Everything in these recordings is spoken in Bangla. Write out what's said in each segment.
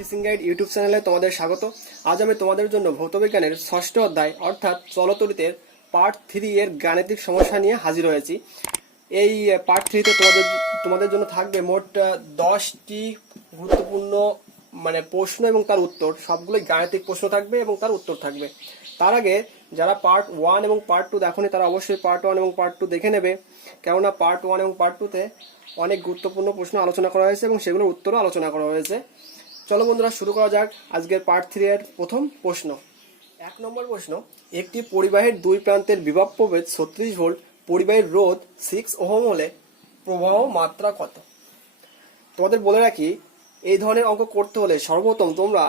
টিচিং গাইড ইউটিউব চ্যানেলে তোমাদের স্বাগত। আজ আমি তোমাদের জন্য ভৌতবিজ্ঞানের ষষ্ঠ অধ্যায় অর্থাৎ চলতরিতের পার্ট 3 এর গাণিতিক সমস্যা নিয়ে হাজির হয়েছি। এই পার্ট 3তে তোমাদের জন্য থাকবে মোট 10টি গুরুত্বপূর্ণ প্রশ্ন এবং তার উত্তর। সবগুলোই গাণিতিক প্রশ্ন থাকবে এবং তার উত্তর থাকবে। তার আগে যারা পার্ট 1 এবং পার্ট 2 দেখোনি তারা অবশ্যই পার্ট 1 এবং পার্ট 2 দেখে নেবে, কেননা পার্ট 1 এবং পার্ট 2তে অনেক গুরুত্বপূর্ণ প্রশ্ন আলোচনা করা হয়েছে এবং সেগুলোর উত্তরও আলোচনা করা হয়েছে। চলো বন্ধুরা, শুরু করা যাক আজকের পার্ট 3 এর প্রথম প্রশ্ন। 1 নম্বর প্রশ্ন, একটি পরিবাহীর দুই প্রান্তের বিভব প্রভেদ 36 ভোল্ট, পরিবাহীর রোধ 6 ওহম হলে প্রবাহ মাত্রা কত? তোমাদের বলে রাখি, এই ধরনের অঙ্ক করতে হলে সর্বপ্রথম তোমরা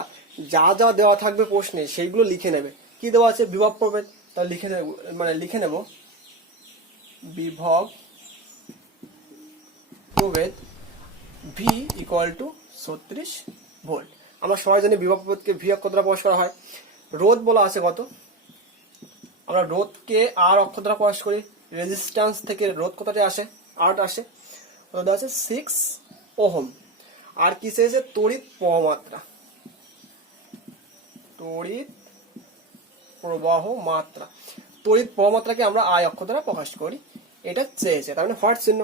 যা যা দেওয়া থাকবে প্রশ্নে সেইগুলো লিখে নেবে। কি দেওয়া আছে? বিভব প্রভেদ, তা লিখে নেব বিভব প্রভেদ ভি ইকুয়াল টু 36 ভোল্ট। আমরা সবাই জানি বিভব প্রভেদকে ভি অক্ষর দ্বারা প্রকাশ করা হয়। রোধ বলা আছে কত? আমরা রোধকে আর অক্ষর দ্বারা প্রকাশ করি। রেজিস্ট্যান্স থেকে রোধ কতটা আসে? আর আসে। রোধ আছে 6 ওহম। আর কি চেয়েছে? তড়িৎ প্রবাহ মাত্রা। তড়িৎ প্রবাহ মাত্রা, তড়িৎ প্রবাহ মাত্রাকে আমরা আই অক্ষর দ্বারা প্রকাশ করি, এটা চেয়েছে, তার মানে হট চিহ্ন।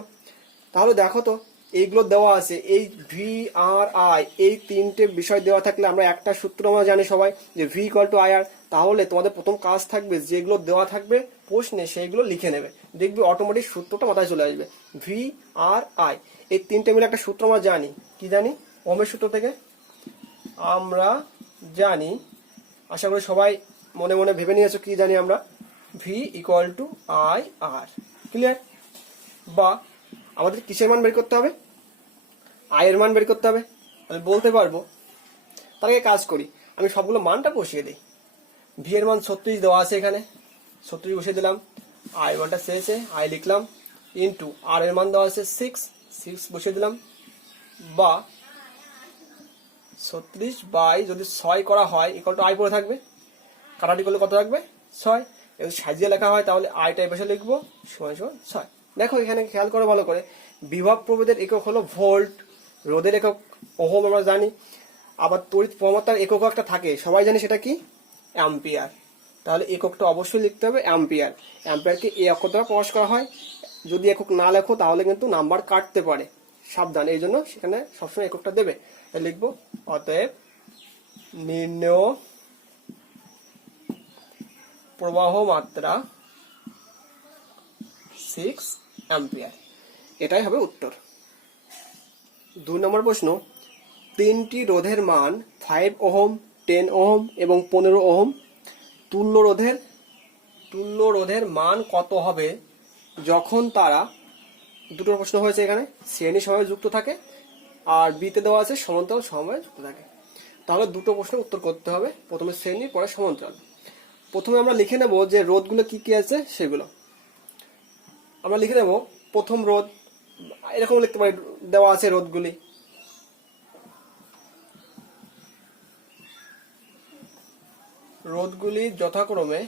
তাহলে দেখো তো, এইগুলো দেওয়া আছে, এই ভি আর আই, এই তিনটে বিষয় দেওয়া থাকলে আমরা একটা সূত্র আমরা জানি সবাই, যে ভি ইকুয়াল টু আই আর। তাহলে তোমাদের প্রথম কাজ থাকবে যেগুলো দেওয়া থাকবে প্রশ্নে সেইগুলো লিখে নেবে, দেখবে অটোমেটিক সূত্রটা মাথায় চলে আসবে। ভি আর আই এই তিনটে মিলে একটা সূত্র আমরা জানি। কি জানি? ওহমের সূত্র থেকে আমরা জানি, আশা করি সবাই মনে মনে ভেবে নিয়েছো কি জানি আমরা, V equal to I R. Clear? বা আমাদের কিসের মান বের করতে হবে? আই এর মান বের করতে হবে। আমি বলতে পারবো, তার আগে কাজ করি, আমি সবগুলো মানটা বসিয়ে দিই। ভি এর মান 36 দেওয়া আছে, এখানে 36 বসিয়ে দিলাম। আই মানটা চেয়েছে, আই লিখলাম, ইন্টু আর এর মান দেওয়া আছে 6 বসিয়ে দিলাম, বা 36 বাই যদি 6 করা হয় ইকুয়াল টু আই পড়ে থাকবে। কাটাটি করলে কত থাকবে? 6। যদি সাজিয়ে লেখা হয় তাহলে আইটা এই পাশে লিখবো, সমান সমান 6। দেখো এখানে খেয়াল করো ভালো করে, বিভব প্রভেদের একক হলো ভোল্ট, রোধের একক ওহম আমরা জানি, আবার তড়িৎ প্রবাহমাত্রার একক একটা থাকে, সবাই জানি, সেটা কি? অ্যাম্পিয়ার। তাহলে এককটা অবশ্যই লিখতে হবে অ্যাম্পিয়ার। অ্যাম্পিয়ারকে এ অক্ষর দ্বারা প্রকাশ করা হয়। যদি একক না লেখো তাহলে কিন্তু নাম্বার কাটতে পারে, সাবধান। এই জন্য সেখানে সবসময় এককটা দেবে। লিখবো অতএব নির্ণেয় প্রবাহ মাত্রা 6 অ্যাম্পিয়ার। এটাই হবে উত্তর। 2 নম্বর প্রশ্ন, তিনটি রোধের মান 5 ওহম, 10 ওহম এবং 15 ওহম। তুল্য রোধের মান কত হবে যখন তারা, দুটো প্রশ্ন হয়েছে এখানে, শ্রেণী সময়ে যুক্ত থাকে আর বিতে দেওয়া আছে সমান্তরাল সময়ে যুক্ত থাকে। তাহলে দুটো প্রশ্নের উত্তর করতে হবে, প্রথমে শ্রেণী, পরে সমান্তরাল। প্রথমে আমরা লিখে নেব যে রোধগুলো কি কি আছে সেগুলো আমরা লিখে নেব। প্রথম রোধ এরকম লিখতে পারি, দেওয়া আছে রোধগুলি। রোধগুলি যথাক্রমে,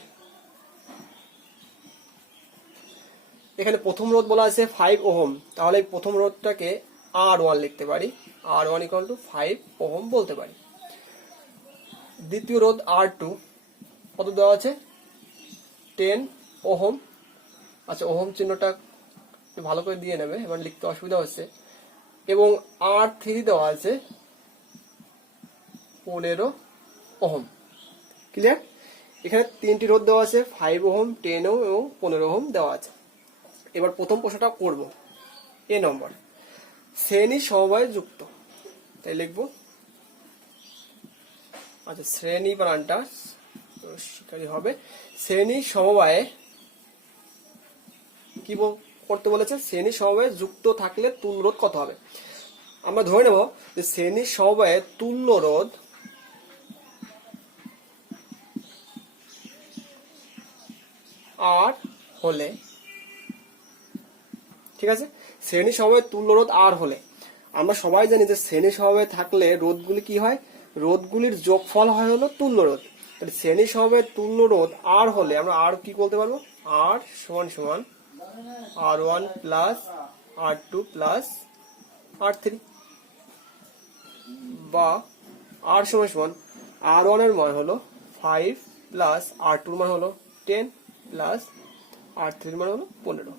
এখানে প্রথম রোধ বলা আছে 5 ওহম, তাহলে প্রথম রোধটাকে R1 লিখতে পারি, R1 ইকুয়াল টু 5 ওহম বলতে পারি। দ্বিতীয় রোধ R2 কত দেওয়া আছে? 10 ওহম। আচ্ছা, ওহম চিহ্নটা ভালো করে দিয়ে নেবে, এবার লিখতে অসুবিধা হচ্ছে। এবং R3 দেওয়া আছে 15 ওহম। ক্লিয়ার? এখানে তিনটি রোধ দেওয়া আছে, 5 ওহম, 10 ওহম এবং 15 ওহম দেওয়া আছে। এবার প্রথম প্রশ্নটা করব, এ নম্বর, শ্রেণী সমবায়ে যুক্ত, তাই লিখবো। আচ্ছা, শ্রেণী বানানটা শিকারী হবে। শ্রেণী সমবায়ে কি করতে বলেছে? শ্রেণী সমবায়ে যুক্ত থাকলে তুল্য রোধ কত হবে? আমরা ধরে নেব যে শ্রেণী সমবায়ে তুল্য রোধ আর হলে, ঠিক আছে, শ্রেণী সমবায়ে তুল্য রোধ আর হলে, আমরা সবাই জানি যে শ্রেণী সমবায়ে থাকলে রোধগুলি কি হয়? রোধগুলির যোগফল হয় হলো তুল্য রোধ। তাহলে শ্রেণী সমবায়ে তুল্য রোধ আর হলে আমরা আর কি বলতে পারবো? আর সমান সমান R1 plus R2 plus R3, বা আর সমান সমান R1 এর মান হলো 5 প্লাস R2 এর মান হলো 10 প্লাস R3 এর মান হলো 15।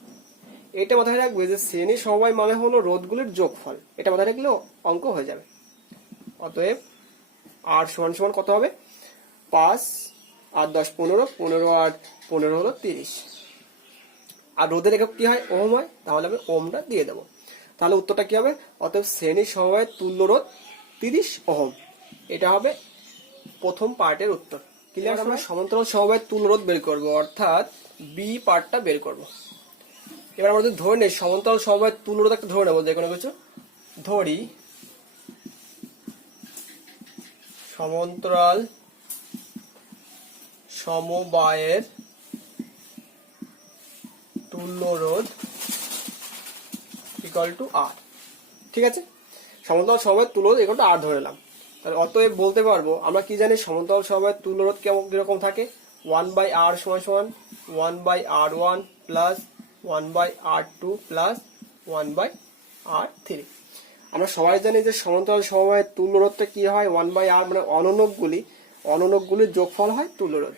এটা মাথায় রাখবে যে শ্রেণী সমবায় মানে হলো রোধগুলির যোগফল, এটা মাথায় রাখলে অঙ্ক হয়ে যাবে। অতএব R সমান সমান কত হবে, 5 আর 10 15, 15 আর 15 হলো 30। আর রোধের একক কি হয়, ওহম হয়, তাহলে আমি ওহমটা দিয়ে দেবো। তাহলে উত্তরটা কি হবে, অতএব শ্রেণী সমবায়ের তুল্য রোধ 30 ওহম। এটা হবে প্রথম পার্টের উত্তর। ক্লিয়ার? আমরা সমান্তরাল সমবায়ের তুল্য রোধ বের করব, অর্থাৎ বি পার্টটা বের করব। এবার আমরা যদি ধরে নেই সমান্তরাল সমবায়ের তুল্য রোধ একটা ধরে নেবো, যে কোনো কিছু ধরি, সমান্তরাল সমবায়ের তুল্য রোধ ইকুয়াল টু আর। ঠিক আছে, সমান্তরাল সমবায়ের তুল্য রোধ ইকুয়াল টু আর ধরে নিলাম। তাহলে অতএব বলতে পারবো আমরা কি জানি, সমান্তরাল সমবায়ের তুল্য রোধ কিরকম থাকে, 1/r সমান সমান 1/r1 plus 1/r2 plus 1/r3। আমরা সবাই জানি যে সমান্তরাল সমবায়ের তুল্য রোধটা কি হয়, 1/r মানে অননকগুলির যোগফল হয় তুল্য রোধ,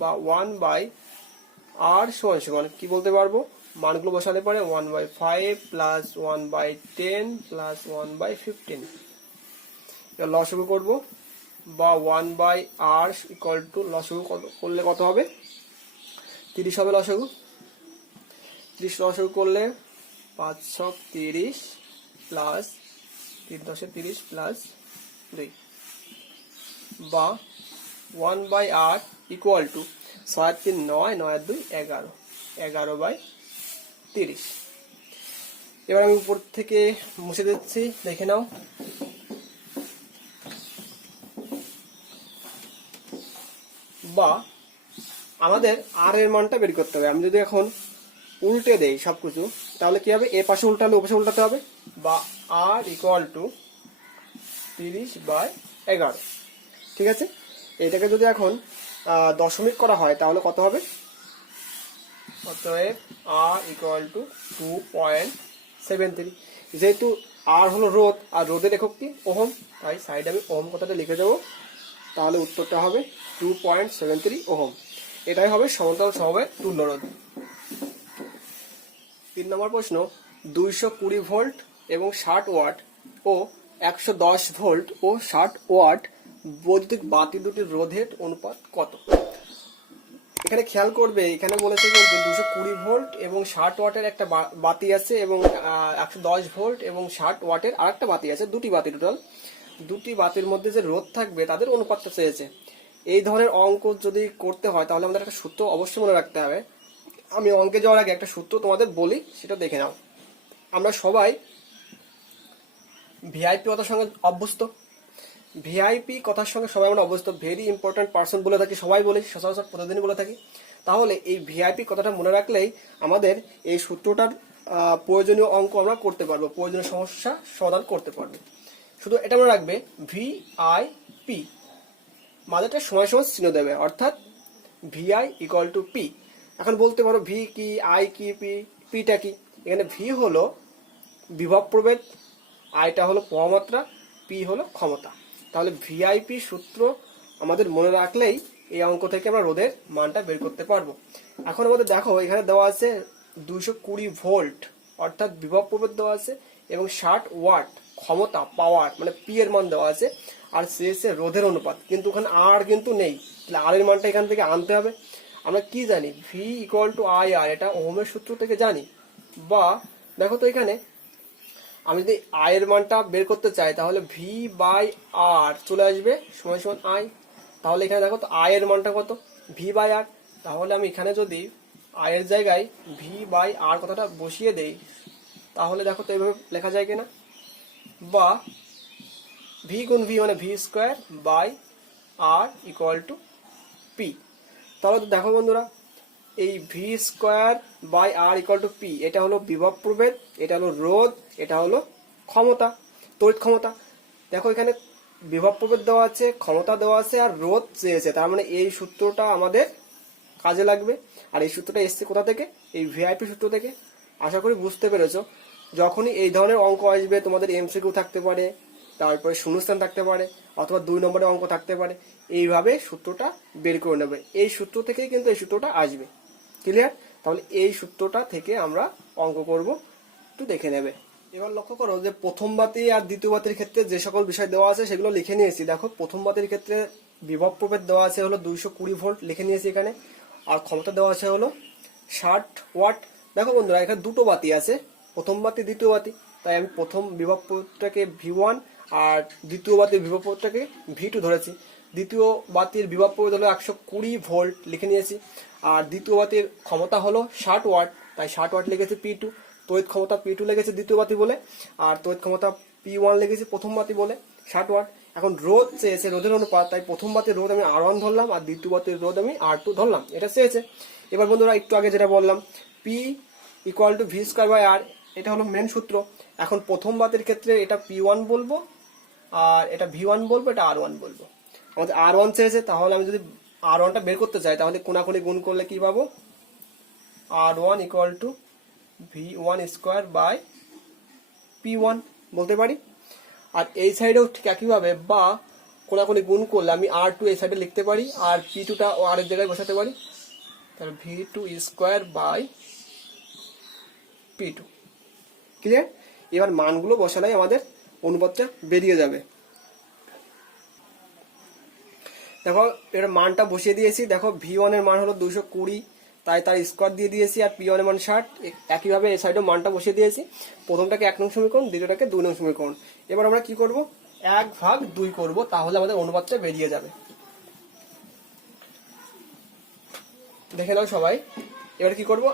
বা 1/r সমান সমান কি বলতে পারবো, মানগুলো বসালে পরে 1/5 প্লাস 1/10 প্লাস 1/15। এবার লসাগু করবো, বা 1/r ইকুয়াল টু লসাগু করলে কত হবে, 30 হবে লসাগু। 30 লসাগু করলে 5 30 প্লাস 3 10 30 প্লাস 2, বা 1/r ইকুয়াল টু 6 3 9 9 2 11, 11/30। এবার আমি উপর থেকে মুছে দিচ্ছি, দেখে নাও। বা আমাদের আর এর মানটা বের করতে হবে। আমি যদি এখন উল্টে দেই সবকিছু, তাহলে কি হবে, এ পাশে উল্টালে ও পাশে উল্টাতে হবে, বা আর ইকুয়াল টু 30/11। ঠিক আছে, এটাকে যদি এখন দশমিক করা হয় তাহলে কত হবে, অতএব আর ইকুয়াল টু 2.73। যেহেতু আর হলো রোধ আর রোধের একক কি, ওহম, তাই সাইডে আমি ওহম কথাটা লিখে দেবো। তাহলে উত্তরটা হবে 2.73 ওহম। এটাই হবে সমান্তরাল সমবায়ের তুল্য রোধ। 3 নম্বর প্রশ্ন, 220 ভোল্ট এবং 60 ওয়াট ও 110 ভোল্ট ও 60 ওয়াট বৈদ্যুতিক বাতি দুটির রোধের অনুপাত কত। এখানে খেয়াল করবে, এখানে বলেছে যে 220 ভোল্ট এবং 60 ওয়াটের একটা বাতি আছে, এবং 110 ভোল্ট এবং 60 ওয়াটের আরেকটা বাতি আছে, দুটি বাতি, টোটাল দুটি বাতির মধ্যে যে রোধ থাকবে তাদের অনুপাতটা চেয়েছে। এই ধরনের অঙ্ক যদি করতে হয় তাহলে আমাদের একটা সূত্র অবশ্যই মনে রাখতে হবে। আমি অঙ্কে যাওয়ার আগে একটা সূত্র তোমাদের বলি, সেটা দেখে নাও। আমরা সবাই ভিআইপি কথার সঙ্গে অভ্যস্ত, ভিআইপি কথার সঙ্গে সবাই আমরা অভ্যস্ত, ভেরি ইম্পর্টেন্ট পার্সন বলে থাকি, সবাই বলি, সচরাচর প্রতিদিনই বলে থাকি। তাহলে এই ভিআইপি কথাটা মনে রাখলেই আমাদের এই সূত্রটার প্রয়োজনীয় অঙ্ক আমরা করতে পারবো, প্রয়োজনীয় সমস্যা সমাধান করতে পারবো। শুধু এটা মনে রাখবে, ভিআইপি মাঝেটা সময় সময় চিহ্ন দেবে, অর্থাৎ ভিআই ইকুয়াল টু পি। এখন বলতে পারো ভি কি, আই কি, পিটা কি। এখানে ভি হলো বিভব প্রভেদ, আইটা হলো প্রবাহমাত্রা, পি হলো ক্ষমতা। তাহলে ভিআইপি সূত্র আমাদের মনে রাখলেই এই অঙ্ক থেকে আমরা রোধের মানটা বের করতে পারবো। এখন আমাদের দেখো এখানে দেওয়া আছে 220 ভোল্ট অর্থাৎ বিভব প্রভেদ দেওয়া আছে, এবং 60 ওয়াট ক্ষমতা, পাওয়ার মানে পি এর মান দেওয়া আছে, আর সিএসএ রোধের অনুপাত, কিন্তু ওখানে আর কিন্তু নেই। তাহলে আর এর মানটা এখান থেকে আনতে হবে। আমরা কি জানি, ভি ইকুয়াল টু আই আর, এটা ওহমের সূত্র থেকে জানি। বা দেখো তো এখানে আমি যদি আই এর মানটা বের করতে চাই তাহলে ভি বাই আর চলে আসবে সমান সমান আই। তাহলে এখানে দেখো তো আই এর মানটা কত, ভি বাই আর। তাহলে আমি এখানে যদি আই এর জায়গায় ভি বাই আর কথাটা বসিয়ে দেই, তাহলে দেখো তো এইভাবে লেখা যায় কিনা, বা ভি গুণ ভি মানে V square by R equal to P. তাহলে তো দেখো বন্ধুরা, এই V square by R equal to P, এটা হলো বিভব প্রভেদ, এটা হলো রোধ, এটা হলো ক্ষমতা, তড়িৎ ক্ষমতা। দেখো এখানে বিভব প্রভেদ দেওয়া আছে, ক্ষমতা দেওয়া আছে, আর রোধ চেয়েছে, তার মানে এই সূত্রটা আমাদের কাজে লাগবে। আর এই সূত্রটা এসছে কোথা থেকে, এই ভিআইপি সূত্র থেকে। আশা করি বুঝতে পেরেছো। যখনই এই ধরনের অঙ্ক আসবে তোমাদের এমসিকিউ থাকতে পারে, তারপরে শূন্যস্থান থাকতে পারে, অথবা 2 নম্বরের অঙ্ক থাকতে পারে। এইভাবে সূত্রটা বের করে নেবে। এই সূত্র থেকেই কিন্তু এই সূত্রটা আসবে। ক্লিয়ার? তাহলে এই সূত্রটা থেকে আমরা অঙ্ক করব, একটু দেখে নেবে। এবার লক্ষ্য করো যে প্রথম বাতি আর দ্বিতীয় বাতির ক্ষেত্রে যে সকল বিষয় দেওয়া আছে সেগুলো লিখে নিয়েছি। দেখো প্রথম বাতির ক্ষেত্রে বিভব প্রভেদ দেওয়া আছে হলো 220 ভোল্ট, লিখে নিয়েছি এখানে। আর ক্ষমতা দেওয়া আছে হলো 60 ওয়াট। দেখো বন্ধুরা, এখানে দুটো বাতি আছে, প্রথম বাতি দ্বিতীয় বাতি, তাই আমি প্রথম বিভব প্রভেদটাকে V1 আর দ্বিতীয় বাতির বিভব প্রভেদটাকে V2 ধরেছি। দ্বিতীয় বাতির বিভব প্রভেদ হলো 120 ভোল্ট, লিখে নিয়েছি। আর দ্বিতীয় বাতির ক্ষমতা হলো 60 ওয়াট, তাই 60 ওয়াট লিখেছি P2। তড়িৎ ক্ষমতা P2 লেগেছে দ্বিতীয় বাতি বলে, আর তড়িৎ ক্ষমতা P1 লেগেছে প্রথম বাতি বলে 60 ওয়াট। এখন রোধ চেয়েছে, রোধের অনুপাত, তাই প্রথম বাতির রোধ আমি R1 ধরলাম আর দ্বিতীয় বাতির রোধ আমি R2 ধরলাম, এটা চেয়েছে। এবার বন্ধুরা একটু আগে যেটা বললাম P = V²/R, এটা হলো মেন সূত্র। এখন প্রথম বাতির ক্ষেত্রে এটা P1 বলবো, আর এটা V1 বলবো, এটা R1 বলবো। আমাদের R1 চেয়েছে, তাহলে আমি যদি R1টা বের করতে চাই তাহলে কোনাকুনি গুণ করলে কি পাবো? R1 = V1² বলতে পারি। আর এই সাইডেও ঠিক একইভাবে, বা কোনাকুনি গুণ করলে আমি R2 এই সাইডে লিখতে পারি, আর P2টা আর এর জায়গায় বসাতে পারি। তাহলে V2²/P2। ক্লিয়ার? এবার মানগুলো বসালেই আমাদের অনুপাতটা বেরিয়ে যাবে। দেখো এর মানটা বসিয়ে দিয়েছি। দেখো V1 এর মান হলো 220, তাই তার স্কোয়ার দিয়ে দিয়েছি, আর P1 এর মান 60। একইভাবে এই সাইডেও মানটা বসিয়ে দিয়েছি। প্রথমটাকে 1 নং সমীকরণ, দ্বিতীয়টাকে 2 নং সমীকরণ। এবার আমরা কি করব? 1/2 করব, তাহলে আমাদের অনুপাতটা বেরিয়ে যাবে। দেখে নাও সবাই। এবার কি করব?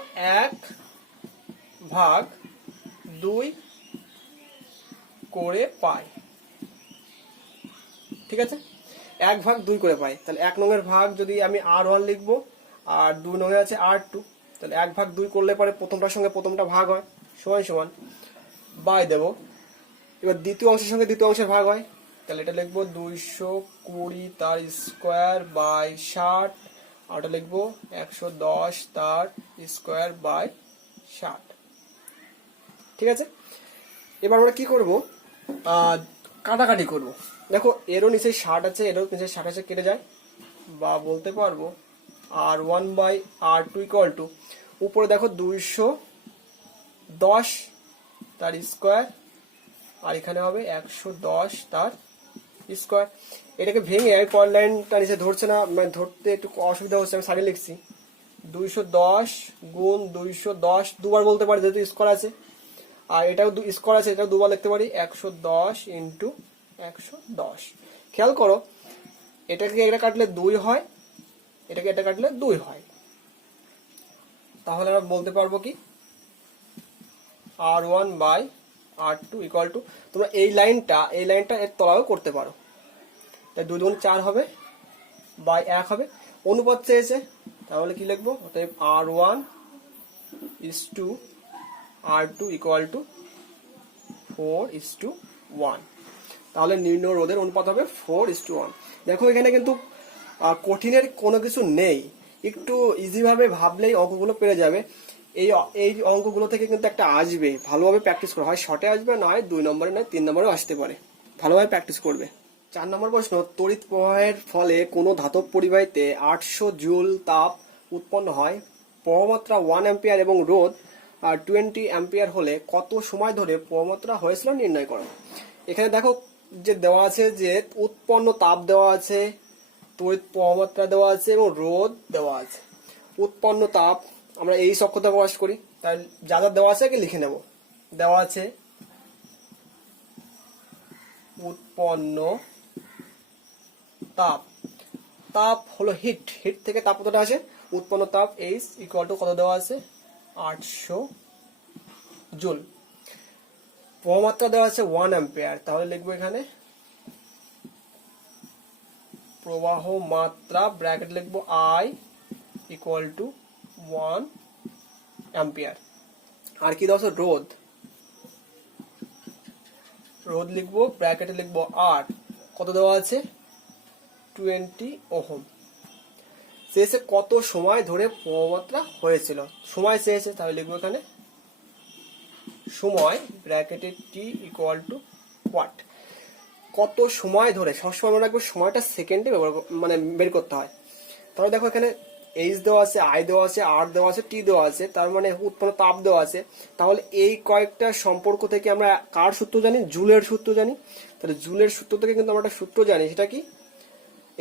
1/2 করে পাই। ঠিক আছে? 1/2 করে পাই। তাহলে 1 নংয়ের ভাগ যদি আমি R1 লিখবো, আর 2 নংয়ে আছে R2, তাহলে 1/2 করলে পরে প্রথমটার সঙ্গে প্রথমটা ভাগ হয়, সমান সমান বাই দেব। এবার দ্বিতীয় অংশের সঙ্গে দ্বিতীয় অংশের ভাগ হয়, তাহলে এটা লিখবো 220 তার স্কোয়ার বাই 60, আর ওটা লিখবো 110 তার স্কোয়ার বাই 60। ঠিক আছে? এবার আমরা কি করব? কাটাকাটি করব। দেখো এরও নিচে 60 আছে, এরও নিচে 60 আছে, কেটে যায়, বা বলতে পারবো R1/R2 = উপরে দেখো 210 তার স্কোয়ার, আর এখানে হবে 110 তার স্কোয়ার। এটাকে ভেঙে আমি পরের লাইনটা নিচে ধরছে না, মানে ধরতে একটু অসুবিধা হচ্ছে, আমি সাইডে লিখছি 210 গুণ 210 দুবার বলতে পারি যেহেতু স্কোয়ার আছে, আর এটাও স্কোয়ার আছে, এটাও দুবার লিখতে পারি 110 × 110। খেয়াল করো, এটাকে এটা কাটলে 2 হয়, এটাকে এটা কাটলে 2 হয়। তাহলে আমরা বলতে পারবো কি? R1/R2 = তোমরা এই লাইনটা এর তলাও করতে পারো। তাই 2 × 4 হবে, বাই 1 হবে। অনুপাত চেয়েছে, তাহলে কি লিখবো? অতএব R1:R2 = 4:1। তাহলে নির্ণয় রোধের অনুপাত হবে 4:1। দেখো এখানে কিন্তু কঠিনের কোনো কিছু নেই, একটু ইজি ভাবে ভাবলেই অঙ্কগুলো পেরে যাবে। এই অঙ্কগুলো থেকে কিন্তু একটা আসবে, ভালোভাবে প্র্যাকটিস করা হয়, শর্টে আসবে, নয় 2 নম্বরে, নয় 3 নম্বরেও আসতে পারে, ভালোভাবে প্র্যাকটিস করবে। 4 নম্বর প্রশ্ন, তড়িৎ প্রবাহের ফলে কোনো ধাতব পরিবাহীতে 800 জুল তাপ উৎপন্ন হয়, প্রবাহমাত্রা 1 অ্যাম্পিয়ার এবং রোধ 20 অ্যাম্পিয়ার হলে কত সময় ধরে প্রবাহমাত্রা হয়েছিল নির্ণয় করো। এখানে দেখো যে দেওয়া আছে যে উৎপন্ন তাপ দেওয়া আছে, তড়িৎ প্রবাহমাত্রা দেওয়া আছে এবং রোধ দেওয়া আছে। উৎপন্ন তাপ আমরা এই অক্ষরটা প্রকাশ করি, তাই যা যা দেওয়া আছে আগে লিখে নেব। দেওয়া আছে উৎপন্ন তাপ, তাপ হলো হিট, হিট থেকে তাপ কতটা আসে? উৎপন্ন তাপ H = কত দেওয়া আছে? 800 জুল। প্রবাহমাত্রা দেওয়া আছে 1 অ্যাম্পিয়ার, তাহলে লিখবো এখানে প্রবাহ মাত্রা ব্র্যাকেট লিখবো I = 1 অ্যাম্পিয়ার। আর কি দেওয়া আছে? রোধ, রোধ লিখবো ব্র্যাকেটে লিখবো R, কত দেওয়া আছে? 20 ওহম। চেয়েছে কত সময় ধরে প্রবাহমাত্রা হয়েছিল, সময় চেয়েছে, তাহলে লিখবো এখানে সময় ব্র্যাকেটে T = ওয়াট। কত সময় ধরে, সবসময় মনে রাখবো সময়টা সেকেন্ডে মানে বের করতে হয়। তাহলে দেখো এখানে এইচ দেওয়া আছে, আই দেওয়া আছে, আর দেওয়া আছে, টি দেওয়া আছে, তার মানে উৎপন্ন তাপ দেওয়া আছে। তাহলে এই কয়েকটা সম্পর্ক থেকে আমরা কার সূত্র জানি? জুলের সূত্র জানি। তাহলে জুলের সূত্র থেকে কিন্তু আমরা একটা সূত্র জানি, সেটা কি?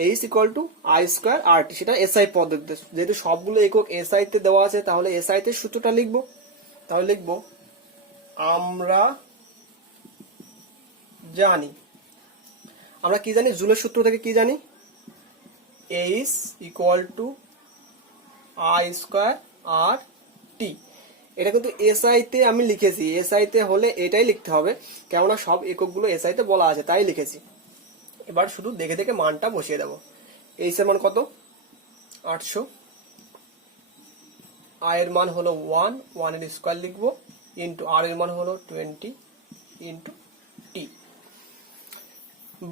H equal to I square R T, সেটা এসআই পদ্ধতিতে। যেহেতু সবগুলো একক এসআই তে দেওয়া আছে, তাহলে এসআই তে সূত্রটা লিখবো। তাহলে লিখবো আমরা জানি, আমরা কি জানি? জুলের সূত্র থেকে কি জানি? H equal to I square R T. এটা কিন্তু এসআই তে আমি লিখেছি, এসআই তে হলে এটাই লিখতে হবে, কেননা সব এককগুলো এসআই তে বলা আছে, তাই লিখেছি। এবার শুধু দেখে দেখে মানটা বসিয়ে দেবো। এইচ এর মান কত? 800। আই এর মান হলো 1 এর স্কোয়ার লিখবো, ইন্টু আর এর মান হলো 20 ইন্টু টি।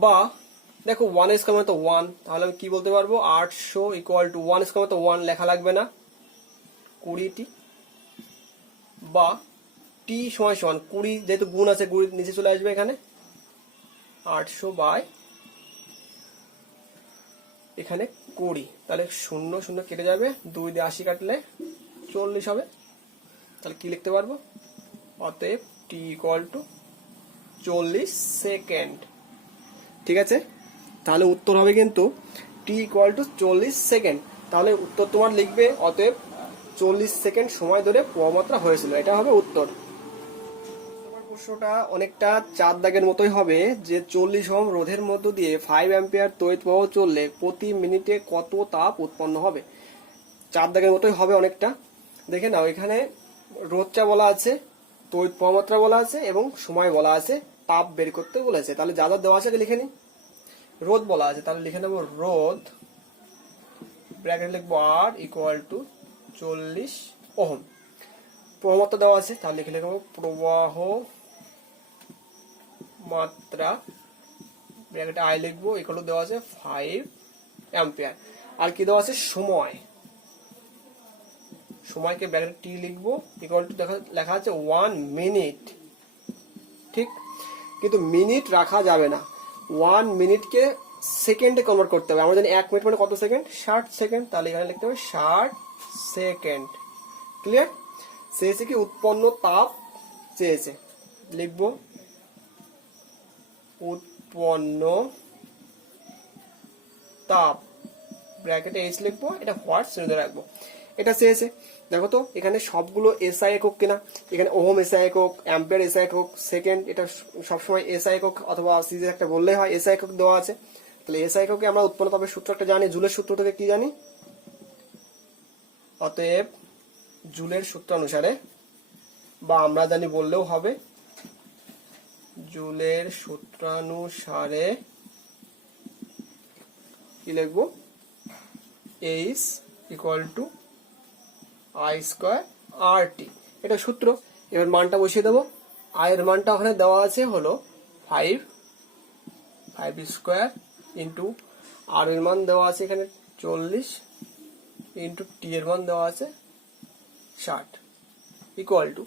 বা দেখো 1 স্কোয়ার মানে তো 1, তাহলে আমি কি বলতে পারবো? 800 ইকুয়াল টু 1 স্কোয়ার মানে তো 1 লেখা লাগবে না, 20 বা টি সমান সমান 20, যেহেতু গুণ আছে 20 নিচে চলে আসবে এখানে, 800 বাই এখানে 20। তাহলে 0 0 কেটে যাবে, 2 দিয়ে 80 কাটলে 40 হবে। তাহলে কি লিখতে পারবো? অতএব টি ইকুয়াল টু 40 সেকেন্ড। ঠিক আছে, তাহলে উত্তর হবে কিন্তু টি ইকুয়াল টু 40 সেকেন্ড। তাহলে উত্তর তোমার লিখবে অতএব 40 সেকেন্ড সময় ধরে প্রবাহমাত্রা হয়েছিল, এটা হবে উত্তর। প্রশ্নটা অনেকটা 4 দাগের মতোই হবে, যে 40 ওহম রোধের মধ্য দিয়ে 5 অ্যাম্পিয়ার তড়িৎ প্রবাহ চললে প্রতি মিনিটে কত তাপ উৎপন্ন হবে। 4 দাগের মতোই হবে অনেকটা। দেখে নাও, এখানে রোধটা বলা আছে, তড়িৎ প্রবাহমাত্রা বলা আছে এবং সময় বলা আছে, তাপ বের করতে বলেছে। তাহলে যা যা দেওয়া আছে লিখে নি। রোধ বলা আছে, তাহলে লিখে নেব রোধ, ব্র্যাকেট লিখবো আর ইকুয়াল টু 40 ওহম। প্রবাহমাত্রা দেওয়া আছে, তাহলে লিখে লিখবো প্রবাহ মাত্রা, ব্র্যাকেটে আই লিখবো, ইকুয়াল টু দেওয়া আছে 5 অ্যাম্পিয়ার। আর কি দেওয়া আছে? সময়, সময়কে ব্র্যাকেটে টি লিখবো, ইকুয়াল টু লেখা আছে 1 মিনিট। ঠিক, কিন্তু মিনিট রাখা যাবে না, 1 মিনিটকে সেকেন্ডে কনভার্ট করতে হবে। আমরা জানি 1 মিনিট মানে কত সেকেন্ড? 60 সেকেন্ড। তাহলে এখানে লিখতে হবে 60 সেকেন্ড। ক্লিয়ার? চেয়েছে কি? উৎপন্ন তাপ চেয়েছে, লিখবো উৎপন্ন তাপ, ব্র্যাকেটে এইচ লিখবো, এটা হোয়াট শ্রেণীতে রাখবো। এটা চেয়েছে। দেখো তো এখানে সবগুলো এসআই একক কিনা, এখানে ওহম এসআই একক, অ্যাম্পিয়ার এসআই একক, সেকেন্ড, এটা সবসময় এসআই একক অথবা সিরিজের একটা বললেই হয়, এসআই একক দেওয়া আছে। তাহলে এসআই এককে আমরা উৎপন্ন তাপের সূত্র একটা জানি, জুলের সূত্র থেকে কি জানি? অতএব জুলের সূত্র অনুসারে, বা আমরা জানি বললেও হবে, জুলের সূত্রানুসারে কি লিখবো? H equal to I square R T, এটা সূত্র। এবার মানটা বসিয়ে দেবো। আই এর মানটা ওখানে দেওয়া আছে হলো 5 স্কোয়ার ইন্টু আর এর মান দেওয়া আছে এখানে 40 ইন্টু টি এর মান দেওয়া আছে 60 ইকুয়াল টু,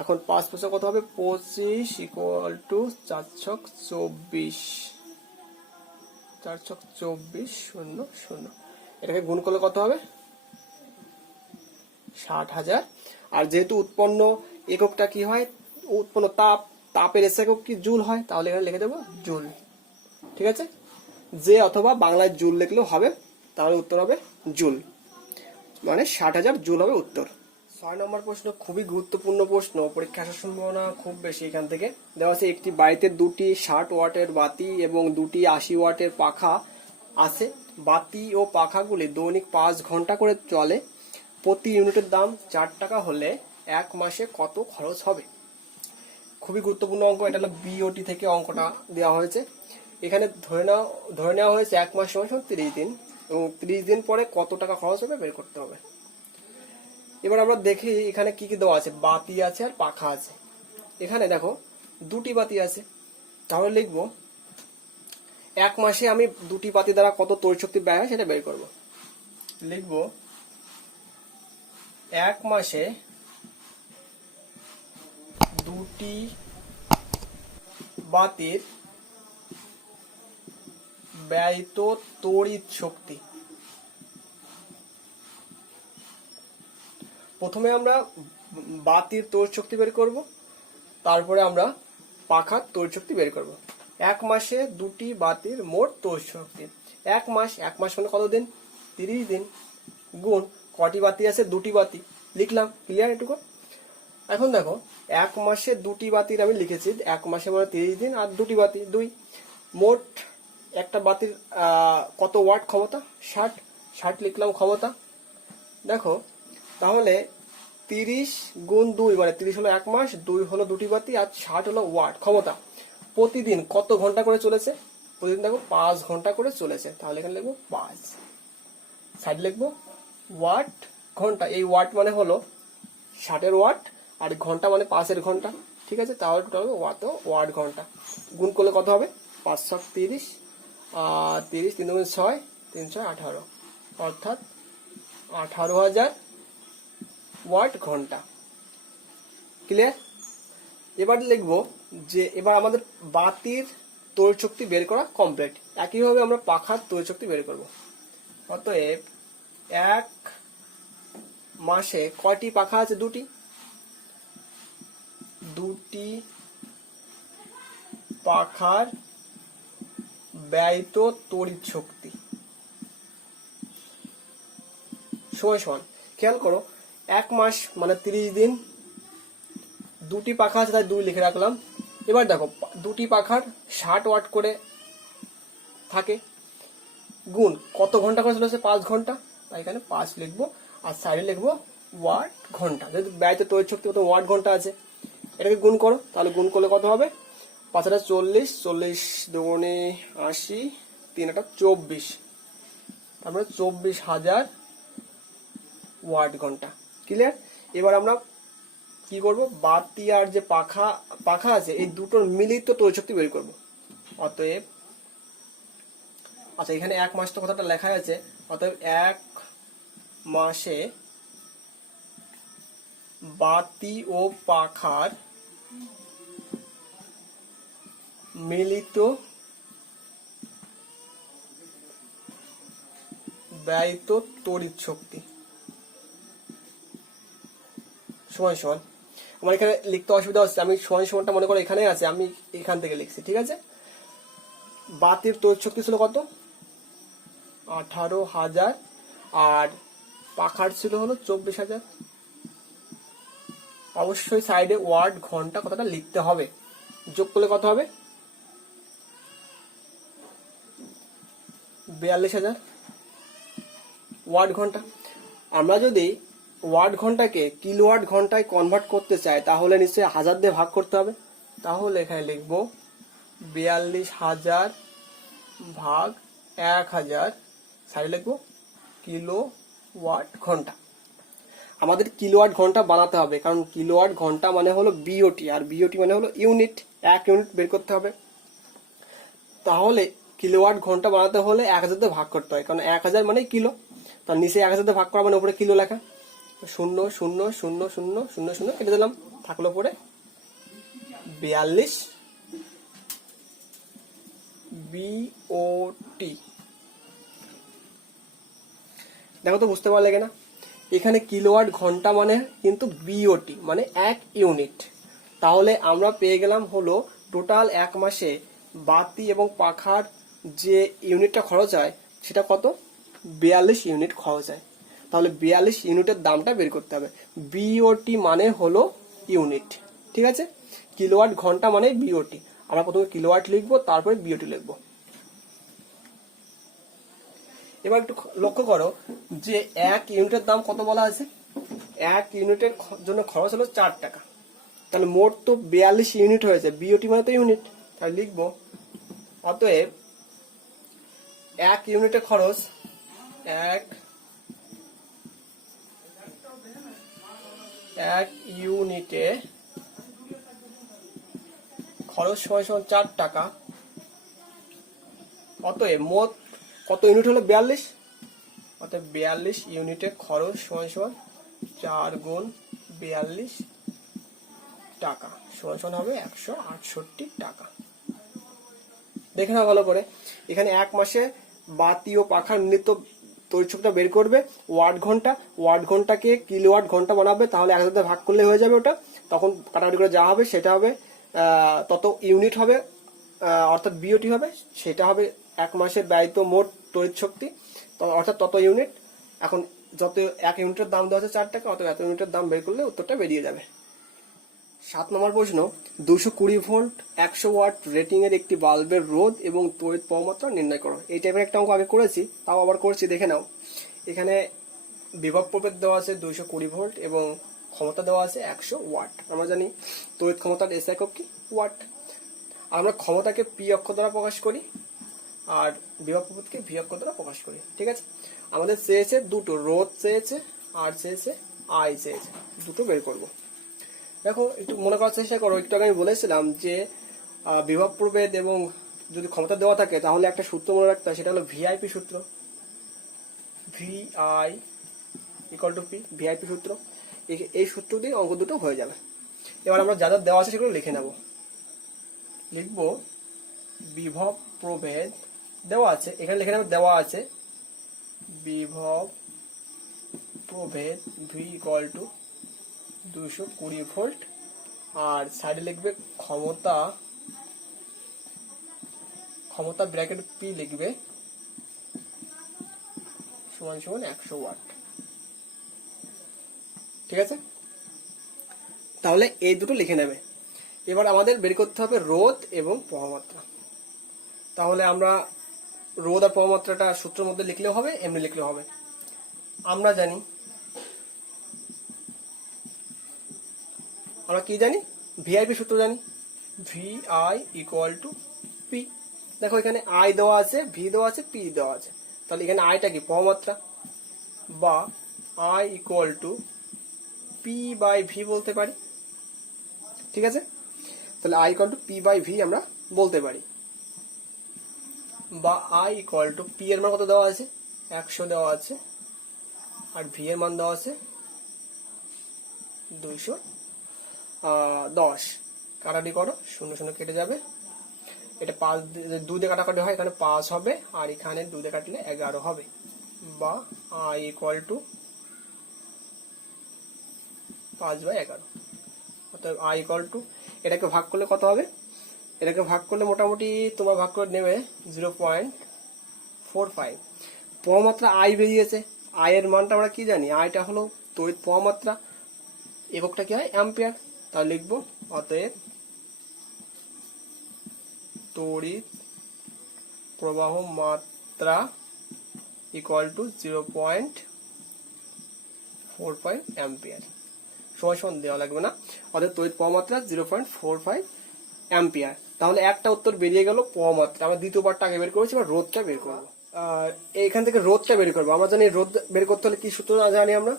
এখন 5 5 কত হবে? 25 ইকুয়াল টু 4 ছক 24, 4 ছক 24 0 0। এটাকে গুণ করলে কত হবে? 60,000। আর যেহেতু উৎপন্ন এককটা কি হয়? উৎপন্ন তাপ, তাপের এস একক কি? জুল হয়। তাহলে এখানে লিখে দেবো জুল। ঠিক আছে, যে অথবা বাংলায় জুল লিখলেও হবে, তাহলে উত্তর হবে জুল, মানে 60,000 জুল হবে উত্তর। 6 নম্বর প্রশ্ন খুবই গুরুত্বপূর্ণ প্রশ্ন, পরীক্ষা আসার সম্ভাবনা খুব বেশি। এখান থেকে দেওয়া আছে একটি বাড়িতে 2টি 60 ওয়াটের বাতি এবং 2টি 80 ওয়াটের পাখা আছে। বাতি ও পাখাগুলি দৈনিক 5 ঘন্টা করে চলে। প্রতি ইউনিটের দাম 4 টাকা হলে 1 মাসে কত খরচ হবে? খুবই গুরুত্বপূর্ণ অঙ্ক, এটা হলো বিওটি থেকে অঙ্কটা দেওয়া হয়েছে। এখানে ধরে নেওয়া হয়েছে 1 মাস সমান 30 দিন, এবং 30 দিন পরে কত টাকা খরচ হবে বের করতে হবে। এবার আমরা দেখি এখানে কি কি দেওয়া আছে। বাতি আছে আর পাখা আছে। এখানে দেখো 2টি বাতি আছে, তাহলে লিখবো 1 মাসে আমি 2টি বাতি দ্বারা কত তড়িৎ শক্তি ব্যয় হয় সেটা বের করব। লিখবো 1 মাসে 2টি বাতির ব্যয়িত তড়িৎ শক্তি। প্রথমে আমরা বাতির তড়িৎ শক্তি বের করব, তারপরে আমরা পাখার তড়িৎ শক্তি বের করব। এক মাসে দুটি বাতির মোট তড়িৎ শক্তি। এক মাস মানে কত দিন? 30 দিন। গুণ কটি বাতি আছে? দুটি বাতি। লিখলাম, ক্লিয়ার এটুকু? এখন দেখো, এক মাসে দুটি বাতির আমি লিখেছি, এক মাসে মানে 30 দিন, আর দুটি বাতি 2। মোট একটা বাতির কত ওয়াট ক্ষমতা? 60 লিখলাম ক্ষমতা। দেখো তাহলে 30 গুণ 2 মানে 30 হলো এক মাস, 2 হলো দুটি বাতি, আর 60 হলো ওয়াট ক্ষমতা। প্রতিদিন কত ঘন্টা করে চলেছে? প্রতিদিন দেখো 5 ঘন্টা করে চলেছে। তাহলে এখানে লিখবো 5, সাইড লিখবো ওয়াট ঘন্টা। এই ওয়াট মানে হলো 60-এর ওয়াট, আর ঘন্টা মানে 5-এর ঘন্টা। ঠিক আছে, তাহলে টোটাল ওয়াট ঘন্টা। গুণ করলে কত হবে? 5 × 30, 30 3 × 6, 3 × 18, অর্থাৎ 18,000 ওয়াট ঘন্টা। ক্লিয়ার? এবার লিখবো যে এবার আমাদের বাতির তড়িৎ শক্তি বের করা কমপ্লিট। একইভাবে আমরা পাখার তড়িৎ শক্তি বের করব। অতএব এক মাসে কয়টি পাখা আছে? দুটি। দুটি পাখার ব্যয়িত তড়িৎ শক্তি সমান। খেয়াল করো, এক মাস মানে 30 দিন, দুটি পাখা আছে তাই 2 লিখে রাখলাম। এবার দেখো দুটি পাখার 60 ওয়াট করে থাকে, গুণ কত ঘন্টা করে চলেছে? 5 ঘন্টা, তাই এখানে 5 লিখবো, আর সাইডে লিখবো ওয়াট ঘন্টা। যেহেতু ব্যয়িত তড়িৎ শক্তি কত ওয়াট ঘন্টা আছে, এটাকে গুণ করো। তাহলে গুণ করলে কত হবে? 5 × 40, 40 দুগুণে 80, 3 × 24, তারপরে 24,000 ওয়াট ঘন্টা। ক্লিয়ার? এবার আমরা কি করব? বাতি আর যে পাখা আছে এই দুটোর মিলিত তড়িৎ শক্তি বের করব। অতএব আচ্ছা, এখানে এক মাস তো কথাটা লেখা আছে, অতএব এক মাসে বাতি ও পাখার মিলিত ব্যয়িত তড়িৎ শক্তি সমান। আমার এখানে লিখতে অসুবিধা হচ্ছে, আমি সমানটা মনে করো এখানে আছে, আমি এখান থেকে লিখছি। ঠিক আছে, বাতির তড়িৎ শক্তি ছিল কত? 18,000, আর পাখার ছিল হলো 24,000। অবশ্যই সাইডে ওয়াট ঘন্টা কথাটা লিখতে হবে। যোগ করলে কত হবে? 42,000 ওয়াট ঘন্টা। আমরা যদি ওয়াট ঘন্টাকে কিলোওয়াট ঘন্টায় কনভার্ট করতে চাই তাহলে নিশ্চয়ই 1000 দিয়ে ভাগ করতে হবে। তাহলে এখানে লিখবো 42,000 ভাগ 1000, সাইডে লিখবো কিলোওয়াট ঘন্টা। আমাদের কিলোওয়াট ঘন্টা বানাতে হবে, কারণ কিলোওয়াট ঘন্টা মানে হলো বিওটি, আর বিওটি মানে হলো ইউনিট। 1 ইউনিট বের করতে হবে। তাহলে কিলোওয়াট ঘন্টা বানাতে হলে 1000 দিয়ে ভাগ করতে হয়, কারণ 1000 মানে কিলো। তার নিচে 1000 দিয়ে ভাগ করা মানে উপরে কিলো লেখা। 0 0 0 0 0 0 কেটে দিলাম, থাকলো পরে 42 বিওটি। দেখো তো বুঝতে পারলে কিনা? এখানে কিলোওয়াট ঘন্টা মানে কিন্তু বিওটি মানে 1 ইউনিট। তাহলে আমরা পেয়ে গেলাম হলো টোটাল এক মাসে বাতি এবং পাখার যে ইউনিটটা খরচ হয় সেটা কত? 42 ইউনিট খরচ হয়। তাহলে 42 ইউনিটের দামটা বের করতে হবে। বিওটি মানে হলো ইউনিট। ঠিক আছে, কিলোওয়াট ঘন্টা মানে বিওটি। আমরা প্রথমে কিলোওয়াট লিখবো, তারপরে বিওটি লিখবো। এবার একটু লক্ষ্য করো যে 1 ইউনিটের দাম কত বলা আছে? 1 ইউনিটের জন্য খরচ হলো 4 টাকা। তাহলে মোট তো 42 ইউনিট হয়েছে, বিওটি মানে তো ইউনিট। তাহলে লিখবো অতএব 1 ইউনিটের খরচ 1 ইউনিটে খরচ সমান 4 টাকা। অতএব মোট কত ইউনিট হলো? 42। অতএব 42 ইউনিটের খরচ সমান 4 গুণ 42 টাকা সমান হবে 168 টাকা। দেখে নাও ভালো করে। এখানে 1 মাসে বাতি ও পাখার মিলিত তড়িৎশক্তিটা বের করবে ওয়াট ঘন্টা, ওয়াট ঘন্টাকে কিলোওয়াট ঘন্টা বানাবে, তাহলে 1000 ভাগ করলে হয়ে যাবে ওটা। তখন কাটাকাটি করে যা হবে সেটা হবে তত ইউনিট হবে, অর্থাৎ বিওটি হবে, সেটা হবে 1 মাসের ব্যয়িত মোট তড়িৎ শক্তি, অর্থাৎ তত ইউনিট। এখন যত 1 ইউনিটের দাম দেওয়া আছে 4 টাকা, অত এত ইউনিটের দাম বের করলে উত্তরটা বেরিয়ে যাবে। 7 নম্বর প্রশ্ন, 220 ভোল্ট 100 ওয়াট রেটিং এর একটি বাল্বের রোধ এবং তড়িৎ প্রবাহমাত্রা নির্ণয় করো। এই টাইপের একটা অঙ্ক আগে করেছি, তাও আবার করছি, দেখে নাও। এখানে বিভব প্রভেদ দেওয়া আছে 220 ভোল্ট এবং ক্ষমতা দেওয়া আছে 100 ওয়াট। আমরা জানি তড়িৎ ক্ষমতার এস একক কি? ওয়াট। আমরা ক্ষমতাকে পি অক্ষর দ্বারা প্রকাশ করি আর বিভব প্রভেদকে ভি অক্ষর দ্বারা প্রকাশ করি, ঠিক আছে। আমাদের চেয়েছে দুটো, রোধ চেয়েছে আর চেয়েছে আই চেয়েছে, দুটো বের করব। দেখো একটু মনে করার চেষ্টা করো, একটু আগে আমি বলেছিলাম যে বিভব প্রভেদ এবং যদি ক্ষমতা দেওয়া থাকে তাহলে একটা সূত্র মনে রাখতে হয়, সেটা হলো ভিআইপি সূত্র। VI equal to P, VIP সূত্র। এই সূত্র দিয়ে অঙ্ক দুটো হয়ে যাবে। এবার আমরা যা যা দেওয়া আছে সেগুলো লিখে নেব। লিখব বিভব প্রভেদ দেওয়া আছে, এখানে লিখে নেব দেওয়া আছে বিভব প্রভেদ ভি ইকুয়াল টু 220 ভোল্ট, আর সাইডে লিখবে ক্ষমতা, ক্ষমতা ব্র্যাকেট পি লিখবে সমান সমান 100 ওয়াট, ঠিক আছে। তাহলে এই দুটো লিখে নেবে। এবার আমাদের বের করতে হবে রোধ এবং প্রবাহমাত্রা। তাহলে আমরা রোধ আর প্রবাহমাত্রাটা সূত্রের মধ্যে লিখলেও হবে, এমনি লিখলেও হবে। আমরা জানি, আমরা কি জানি? ভিআইপি সূত্র জানি, ভিআই ইকুয়াল টু পি। দেখো এখানে আই দেওয়া আছে, ভি দেওয়া আছে, পি দেওয়া আছে। তাহলে এখানে আইটা কি? প্রবাহমাত্রা, বা I equal to P by V বলতে পারি, ঠিক আছে। তাহলে I equal to P by V আমরা বলতে পারি, বা আই ইকুয়াল টু পি এর মান কত দেওয়া আছে? 100 দেওয়া আছে, আর ভি এর মান দেওয়া আছে 210। কাটাকাটি করো, 0 0 কেটে যাবে। এটা 5 2 দিয়ে কাটাকাটি হয়, এখানে 5 হবে, আর এখানে 2 দিয়ে কাটলে 11 হবে, বা আই ইকুয়াল টু 5/11। অর্থাৎ আই ইকুয়াল টু, এটাকে ভাগ করলে কত হবে? এটাকে ভাগ করলে মোটামুটি তোমরা ভাগ করে নেবে 0.45। প্রবাহমাত্রা আই বেরিয়েছে। আই এর মানটা আমরা কি জানি? আইটা হলো তড়িৎ প্রবাহমাত্রা, এককটা কি হয়? অ্যাম্পিয়ার। তাহলে লিখবো অতএব তড়িৎ প্রবাহ মাত্রা ইকুয়াল টু 0.45 অ্যাম্পিয়ার। সময় সমান দেওয়া লাগবে না, অর্থাৎ তড়িৎ প্রবাহমাত্রা 0.45 অ্যাম্পিয়ার। তাহলে একটা উত্তর বেরিয়ে গেল প্রবাহমাত্রা। আমরা দ্বিতীয় পার্টটা আগে বের করেছি, এবার রোধটা বের করবো। এইখান থেকে রোধটা বের করবো। আমরা জানি রোধ বের করতে হলে কি সূত্র জানি আমরা?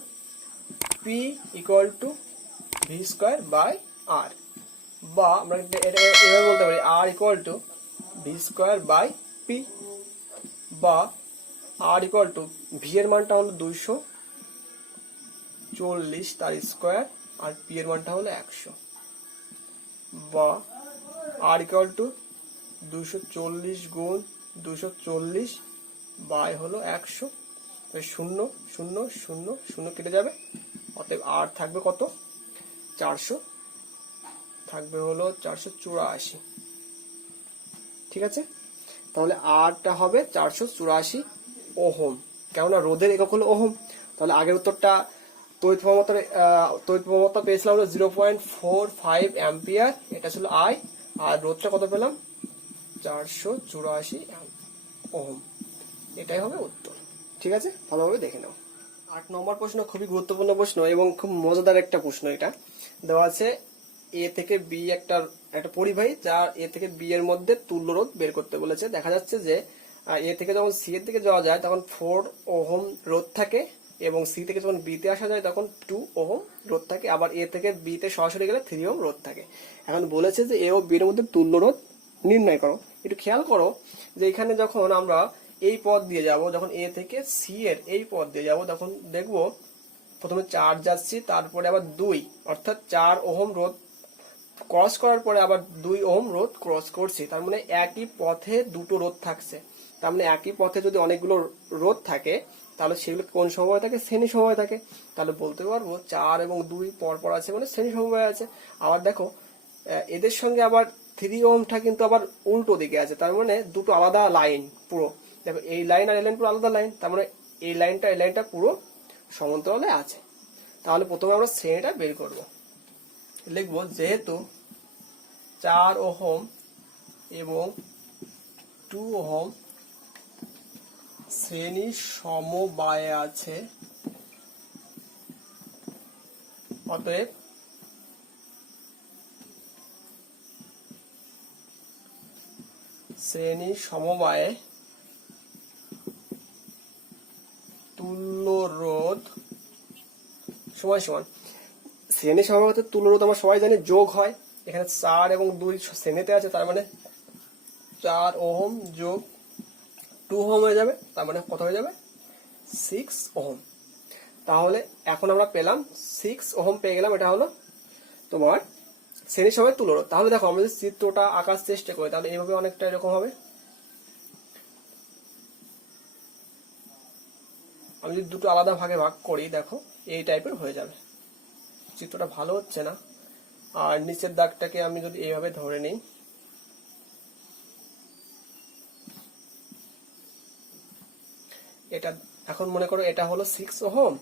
P equal to V square by R, বা আমরা এটা এভাবে বলতে পারি R equal to V square by P, বা আর ইকুয়াল টু ভি এর মানটা হলো 240 তার স্কোয়ার, আর পি এর মানটা হলো 100, বা আর ইকুয়াল টু 240 গুণ 240 বাই হলো 100। 0 0 0 0 কেটে যাবে, অতএব আর থাকবে কত? 400 থাকবে হলো 484, ঠিক আছে। তাহলে আরটা হবে 484 ওহম, কেননা রোধের একক হলো ওহম। তাহলে আগের উত্তরটা তড়িৎ প্রবাহমাত্রা পেয়েছিলাম 0.45 অ্যাম্পিয়ার, এটা ছিল আই, আর রোধটা কত পেলাম? 484 ওহম। এটাই হবে উত্তর, ঠিক আছে। ভালোভাবে দেখে নাও। 8 নম্বর প্রশ্ন খুবই গুরুত্বপূর্ণ প্রশ্ন এবং খুব মজাদার একটা প্রশ্ন। এটা দেওয়া আছে এ থেকে বি একটা পরিবাহী, যা এ থেকে বি এর মধ্যে তুল্য রোধ বের করতে বলেছে। দেখা যাচ্ছে যে এ থেকে যখন সি এর দিকে যাওয়া যায় তখন 4 ওহম রোধ থাকে, এবং সি থেকে যখন বি তে আসা যায় তখন 2 ওহম রোধ থাকে, আবার এ থেকে বি তে সরাসরি গেলে 3 ওহম রোধ থাকে। এখন বলেছে যে এ ও বি এর মধ্যে তুল্য রোধ নির্ণয় করো। একটু খেয়াল করো যে এখানে যখন আমরা এই পথ দিয়ে যাব, যখন এ থেকে সি এর এই পথ দিয়ে যাব, তখন দেখবো প্রথমে 4 যাচ্ছি, তারপরে আবার 2, অর্থাৎ 4 ওহম রোধ ক্রস করার পরে আবার 2 ওহম রোধ ক্রস করছি, তার মানে একই পথে দুটো রোধ থাকছে। তার মানে একই পথে যদি অনেকগুলো রোধ থাকে তাহলে সেগুলো কোন সমবায় থাকে? শ্রেণী সমবায় থাকে। তাহলে বলতে পারবো 4 এবং 2 পরপর আছে মানে শ্রেণী সমবায় আছে। আবার দেখো এদের সঙ্গে আবার 3 ওহমটা কিন্তু আবার উল্টো দিকে আছে, তার মানে দুটো আলাদা লাইন পুরো। দেখো এই লাইন আর এই লাইন পুরো আলাদা লাইন, তার মানে এই লাইনটা পুরো সমান্তরালে আছে। তাহলে প্রথমে আমরা শ্রেণীটা বের করব। লিখবো যেহেতু 4 ওহম এবং 2 ওহম শ্রেণী সমবায়ে আছে, অতএব শ্রেণী সমবায়ে তুল্য রোধ সমান সমান। শ্রেণী সমবায়ে তুল্য রোধ আমরা সবাই জানি যোগ হয়। এখানে 4 এবং 2 শ্রেণীতে আছে, তার মানে 4 ওহম যোগ 2 ওহম হয়ে যাবে, তার মানে কত হয়ে যাবে? 6 ওহম। তাহলে এখন আমরা পেলাম 6 ওহম পেয়ে গেলাম। এটা হলো তোমার শ্রেণী সমবায়ের তুল্য রোধ। তাহলে দেখো আমরা যদি চিত্রটা আঁকার চেষ্টা করি তাহলে এইভাবে অনেকটা এরকম হবে। আমি যদি দুটো আলাদা ভাগে ভাগ করি দেখো এই টাইপের হয়ে যাবে। চিত্রটা ভালো হচ্ছে না। আর নিচের দাগটাকে আমি যদি এইভাবে ধরে নিই, এটা এখন মনে করো এটা হলো 6 ওহম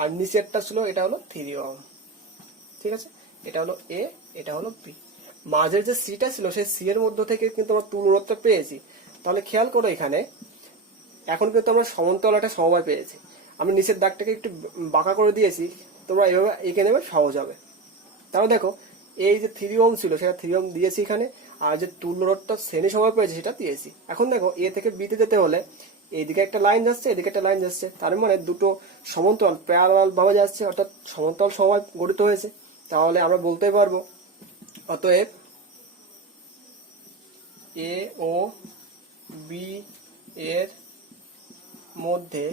আর নিচেরটা ছিল এটা হলো 3 ওহম। ঠিক আছে, এটা হলো এ, এটা হলো বি। মাঝের যে সিটা ছিল সেই সি এর মধ্য থেকে কিন্তু আমরা তুল্য রোধটা পেয়েছি। তাহলে খেয়াল করো এখানে এখন কিন্তু আমরা সমান্তরাল একটা সমবায় পেয়েছি। আমি নিচের দাগটাকে একটু বাঁকা করে দিয়েছি, তোমরা এইভাবে এঁকে নেবে, সহজ হবে। তাহলে দেখো এই যে 3 ওহম ছিল সেটা 3 ওহম দিয়েছি এখানে, আর যে তুল্য রোধটা শ্রেণী সমবায় পেয়েছি সেটা দিয়েছি। এখন দেখো এ থেকে বি তে যেতে হলে এইদিকে একটা লাইন যাচ্ছে, এদিকে একটা লাইন যাচ্ছে, তার মানে দুটো সমান্তরাল প্যারালাল ভাবে যাচ্ছে, অর্থাৎ সমান্তরাল সমবায় গঠিত হয়েছে। তাহলে আমরা বলতে পারবো অতএব এ ও বি এর মধ্যে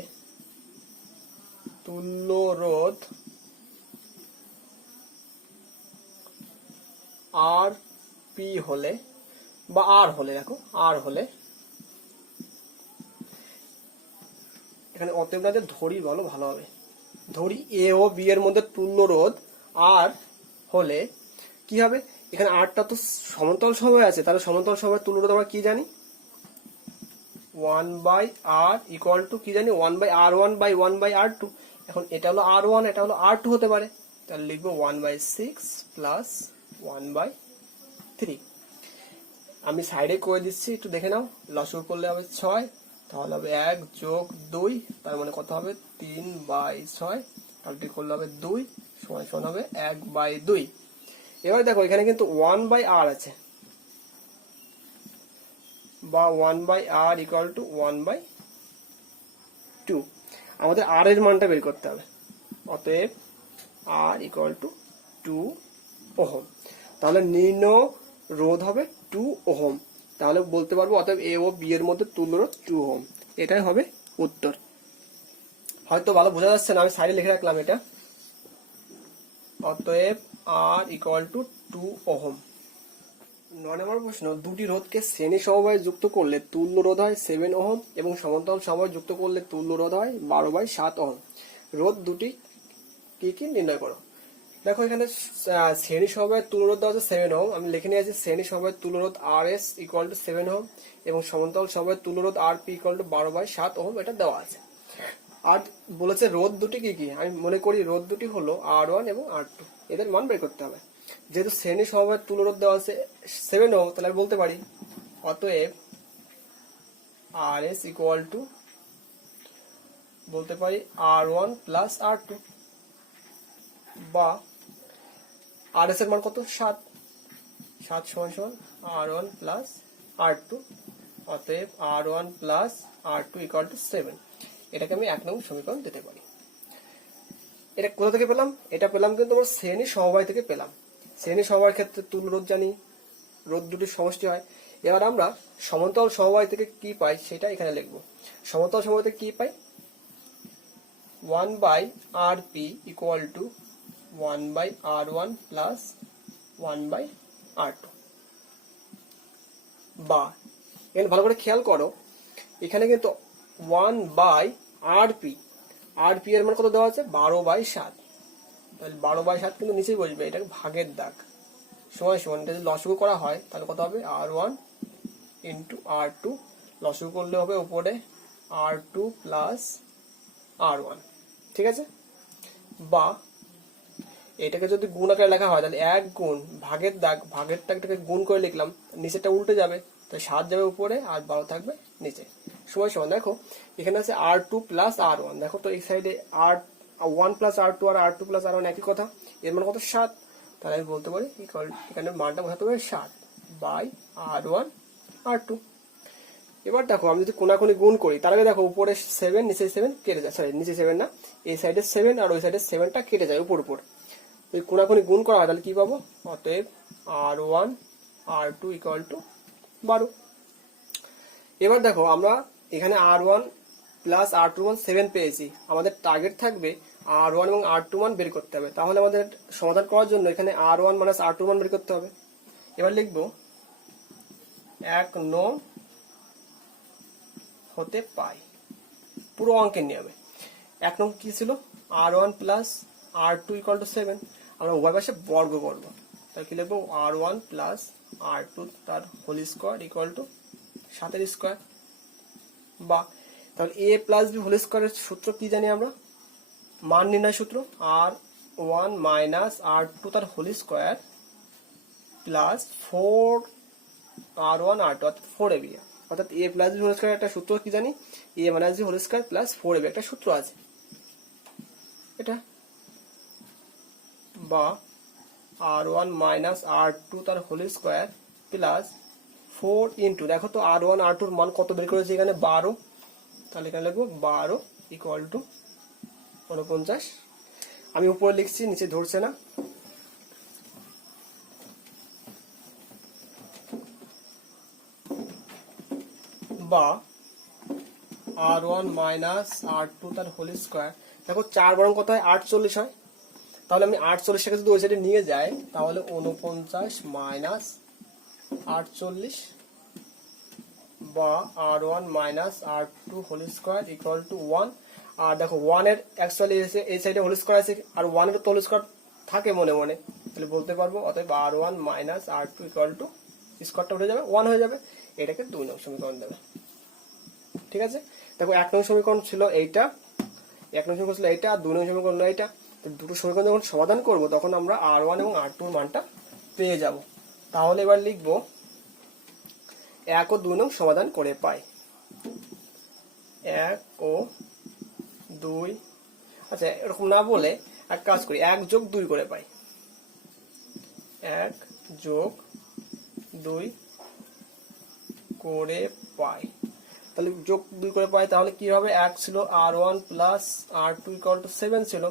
তুল্য রোধ আর পি হলে বা আর হলে, দেখো আর হলে, এখানে অতএব না যে ধরি বলো ভালো হবে, ধরি এ ও বি এর মধ্যে তুল্য রোধ আর হলে কি হবে? এখানে আরটা তো সমান্তরাল সমবায় আছে, তাহলে সমান্তরাল সমবায়ের তুল্য রোধ আমরা কি জানি? 1/r ইকুয়াল টু কি জানি? 1/r1/1/r2। এখন এটা হলো r1, এটা হলো r2 হতে পারে, তাহলে লিখবো 1/6 প্লাস 1/3। আমি সাইডে করে দিচ্ছি, একটু দেখে নাও। লসাগু করলে হবে 6, তাহলে হবে 1 যোগ 2, তার মানে কত হবে? 3/6। ক্যালকুলেট করলে হবে 2 সমান সমান হবে 1/2। এবার দেখো এখানে কিন্তু 1/r আছে, বা 1/r ইকুয়াল টু 1/2। আমাদের r এর মানটা বের করতে হবে। অতএব r ইকুয়াল টু 2 ওহম। তাহলে নির্ণয় রোধ হবে 2 ওহম। তাহলে বলতে পারবো অতএব এ ও বি এর মধ্যে তুল্য রোধ 2 ওহম। এটাই হবে উত্তর। হয়তো ভালো বোঝা যাচ্ছে না, আমি সাইডে লিখে রাখলাম এটা। অতএব r ইকুয়াল টু 2 ওহম। 9 নম্বর প্রশ্ন, দুটি রোধকে শ্রেণী সমবায়ে যুক্ত করলে তুল্য রোধ হয় 7 ওহম এবং সমান্তরাল সমবায়ে যুক্ত করলে তুল্য রোধ হয় 12/7 ওহম। রোধ দুটি কি কি নির্ণয় করো। দেখো এখানে শ্রেণী সমবায়ের তুল্য রোধ দেওয়া আছে 7 ওহম। আমি লিখে নিয়েছি শ্রেণী সমবায়ের তুল্য রোধ RS ইকুয়াল টু 7 ওহম এবং সমান্তরাল সমবায়ের তুল্য রোধ RP ইকুয়াল টু 12/7 ওহম, এটা দেওয়া আছে। আর বলেছে রোধ দুটি কি কি। আমি মনে করি রোধ দুটি হলো R1 এবং R2, এদের মান বের করতে হবে। যেহেতু শ্রেণী সমবায়ের তুল্য রোধ দেওয়া আছে 7 ওহম, তাহলে আমি বলতে পারি অতএব RS ইকুয়াল টু বলতে পারি R1 প্লাস R2, বা RS এর মান কত? 7 সমান সমান R1 প্লাস R2। অতএব R1 plus R2 equal to 7। এটাকে আমি 1 নম্বর সমীকরণ দিতে পারি। এটা কোথা থেকে পেলাম? এটা পেলাম কিন্তু আমরা শ্রেণী সমবায় থেকে পেলাম। শ্রেণী সমবায়ের ক্ষেত্রে তুল্য রোধ জানি, রোধ দুটির সমষ্টি হয়। এবার আমরা সমান্তরাল সমবায় থেকে কি পাই সেটা এখানে লিখবো। সমান্তরাল সমবায় থেকে কি পাই? 1/rp equal to 1/r1 plus 1/r2। R2 বা এখানে ভালো করে খেয়াল করো, এখানে কিন্তু 1/RP, RP এর মান কত দেওয়া আছে 12/7, তাহলে 12/7 কিন্তু নিচেই বসবে, এটা ভাগের দাগ সমান সমান, এটা যদি লসাগু করা হয় তাহলে কত হবে R1 ইন্টু R2, লসাগু করলে হবে উপরে R2 প্লাস R1, ঠিক আছে। বা এটাকে যদি গুণ আকারে লেখা হয় তাহলে 1 গুণ ভাগের দাগটাকে গুণ করে লিখলাম, নিচেটা উল্টে যাবে, তাহলে 7 যাবে উপরে আর 12 থাকবে নিচে, সমান সমান। দেখো এখানে আছে R2 প্লাস R1, দেখো তো এই সাইডে R1 প্লাস R2 আর R2 প্লাস R1 একই কথা, এর মান কত 7, তাহলে আমি বলতে পারি এখানে মানটা বোঝাতে পারি 7/R1 R2। এবার দেখো আমি যদি কোনাকুনি গুণ করি, তার আগে দেখো উপরে 7 নিচে 7 কেটে যায়, সরি নিচে 7 না, এই সাইডে 7 আর ওই সাইডে 7টা কেটে যায় উপর উপর, যদি কোনাকুনি গুণ করা হয় তাহলে কি পাবো, অতএব R1 R2 ইকুয়াল টু 12। এবার দেখো আমরা এখানে R1 প্লাস R2 মান 7 পেয়েছি, আমাদের টার্গেট থাকবে R1 এবং R2 মান বের করতে হবে, তাহলে আমাদের সমাধান করার জন্য এখানে R1 মাইনাস R2 মান বের করতে হবে। এবার লিখবো 1 নং হতে পাই, পুরো অঙ্কের নিয়মে 1 নং কি ছিল R1 plus R2 equal to 7, আমরা উভয় পাশে বর্গ করবো, তাহলে কি লিখবো R1 প্লাস R2 তার whole square equal to 7 square. বা তাহলে A প্লাস B হোল স্কোয়ারের সূত্র কি জানি আমরা, মান নির্ণয় সূত্র R1 মাইনাস R2 তার whole square plus 4R1 R2 অর্থাৎ 4AB, অর্থাৎ A plus B whole square একটা সূত্র কি জানি, A minus B whole square plus 4AB একটা সূত্র আছে এটা। বা R1 মাইনাস R2 তার হোল স্কোয়ার প্লাস 4 ইন্টু, দেখো তো R1 R2 এর মান কত বের করেছে এখানে 12, তাহলে এখানে লিখবো 12 ইকুয়াল টু 49, আমি উপরে লিখছি নিচে ধরছে না। বা R1 মাইনাস R2 তার হোল স্কোয়ার, দেখো 4 বরং কত হয় 48 হয়, তাহলে আমি 48টাকে যদি ওই সাইডে নিয়ে যাই তাহলে 49 মাইনাস 48 বা R1 minus R2 whole square equal to 1। আর দেখো 1 এর অ্যাকচুয়ালি এই সাইডে হোল স্কোয়ার আছে আর 1 এর তো হোল স্কোয়ার থাকে মনে মনে, তাহলে বলতে পারবো অতএব R1 minus R2 equal to স্কোয়ারটা উঠে যাবে 1 হয়ে যাবে, এটাকে 2 নং সমীকরণ দেবে, ঠিক আছে। দেখো 1 নং সমীকরণ ছিল এইটা, 1 নং সমীকরণ ছিল এইটা আর 2 নং সমীকরণ হলো এইটা, তো দুটো সমীকরণ যখন সমাধান করব তখন আমরা R1 এবং R2 এর মানটা পেয়ে যাব। তাহলে এবার লিখবো 1 ও 2 নং সমাধান করে পাই, 1 ও 2, আচ্ছা এরকম না বলে এক কাজ করি 1 যোগ 2 করে পাই, 1 যোগ 2 করে পাই, তাহলে যোগ 2 করে পাই, তাহলে কি হবে 1 ছিল R1 plus R2 equal to 7 ছিল,